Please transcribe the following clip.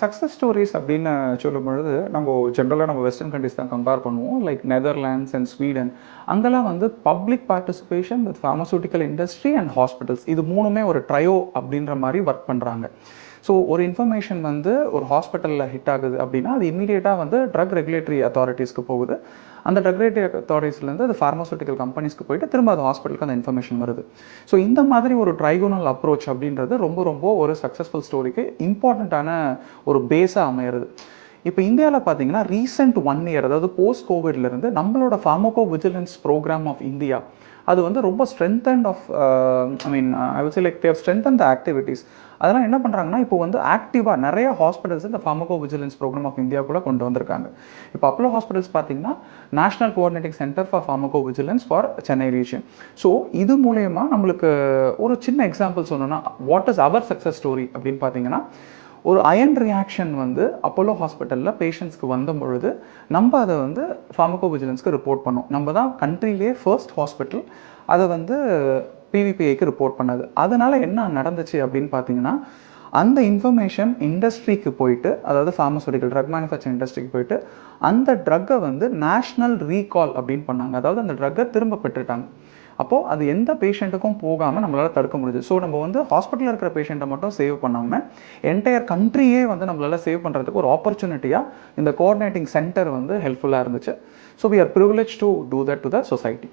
Success stories அப்படின்னு சொல்லும் பொழுது நம்ம ஜென்ரலாக நம்ம வெஸ்டர்ன் கண்ட்ரிஸ் தான் கம்பேர் பண்ணுவோம். லைக் நெதர்லாண்ட்ஸ் அண்ட் ஸ்வீடன் அங்கெல்லாம் வந்து public participation with pharmaceutical industry and hospitals இது மூணுமே ஒரு ட்ரையோ அப்படின்ற மாதிரி ஒர்க் பண்ணுறாங்க ஸோ ஒரு இன்ஃபர்மேஷன் வந்து ஒரு ஹாஸ்பிட்டலில் ஹிட் ஆகுது அப்படின்னா அது இமீடியட்டாக வந்து ட்ரக் ரெகுலேட்டரி அத்தாரிட்டிஸ்க்கு போகுது. அந்த ட்ரக் ரேட்டரி அத்தாரிட்டிஸ்லேருந்து அது ஃபார்மசூட்டிக்கல் கம்பெனிஸ்க்கு போயிட்டு திரும்ப அது ஹாஸ்பிட்டலுக்கு அந்த இன்ஃபர்மேஷன் வருது. ஸோ இந்த மாதிரி ஒரு ட்ரைகோனல் அப்ரோச் அப்படின்றது ரொம்ப ரொம்ப ஒரு சக்ஸஸ்ஃபுல் ஸ்டோரிக்கு இம்பார்ட்டண்ட்டான ஒரு பேஸாக அமையிறது. இப்போ இந்தியாவில் பார்த்தீங்கன்னா ரீசெண்ட் ஒன் இயர் அதாவது போஸ்ட் கோவிட்லேருந்து நம்மளோட pharmacovigilance program of India அது வந்து ரொம்ப strengthened of I mean I will say like they've strengthen the activities அதெல்லாம் என்ன பண்ணுறாங்கன்னா இப்போ வந்து ஆக்டிவாக நிறைய ஹாஸ்பிட்டல்ஸ் இந்த pharmacovigilance program of India கூட கொண்டு வந்திருக்காங்க. இப்போ அப்போலோ ஹாஸ்பிட்டல்ஸ் பார்த்தீங்கன்னா national coordinating centre for pharmacovigilance for Chennai region so இது மூலயமா நம்மளுக்கு ஒரு சின்ன எக்ஸாம்பிள் சொன்னோன்னா what is our success story அப்படின்னு பார்த்தீங்கன்னா ஒரு அயன் ரியாக்ஷன் வந்து அப்போலோ ஹாஸ்பிட்டலில் பேஷண்ட்ஸ்க்கு வந்த பொழுது நம்ம அதை வந்து ஃபார்மகோவிஜிலன்ஸ்க்கு ரிப்போர்ட் பண்ணோம். நம்ம தான் கண்ட்ரிலே ஃபர்ஸ்ட் ஹாஸ்பிட்டல் அதை வந்து பிவிபிஐக்கு ரிப்போர்ட் பண்ணது. அதனால் என்ன நடந்துச்சு அப்படின்னு பார்த்தீங்கன்னா அந்த இன்ஃபர்மேஷன் இண்டஸ்ட்ரிக்கு போயிட்டு அதாவது ஃபார்மசூட்டிக்கல் ட்ரக் மேனுஃபேக்சரிங் இண்டஸ்ட்ரிக்கு போயிட்டு அந்த ட்ரக்கை வந்து நேஷ்னல் ரீகால் அப்படின்னு பண்ணாங்க. அதாவது அந்த ட்ரக்கை திரும்ப பெற்றுட்டாங்க. அப்போது அது எந்த பேஷண்ட்டுக்கும் போகாமல் நம்மளால் தடுக்க முடியுது ஸோ நம்ம வந்து ஹாஸ்பிட்டலில் இருக்கிற பேஷண்ட்டை மட்டும் சேவ் பண்ணாமல் என்டையர் கண்ட்ரியே வந்து நம்மளால் சேவ் பண்ணுறதுக்கு ஒரு ஆப்பர்ச்சுனிட்டியாக இந்த கோஆர்டினேட்டிங் சென்டர் வந்து ஹெல்ப்ஃபுல்லாக இருந்துச்சு. So we are privilege to do that to the society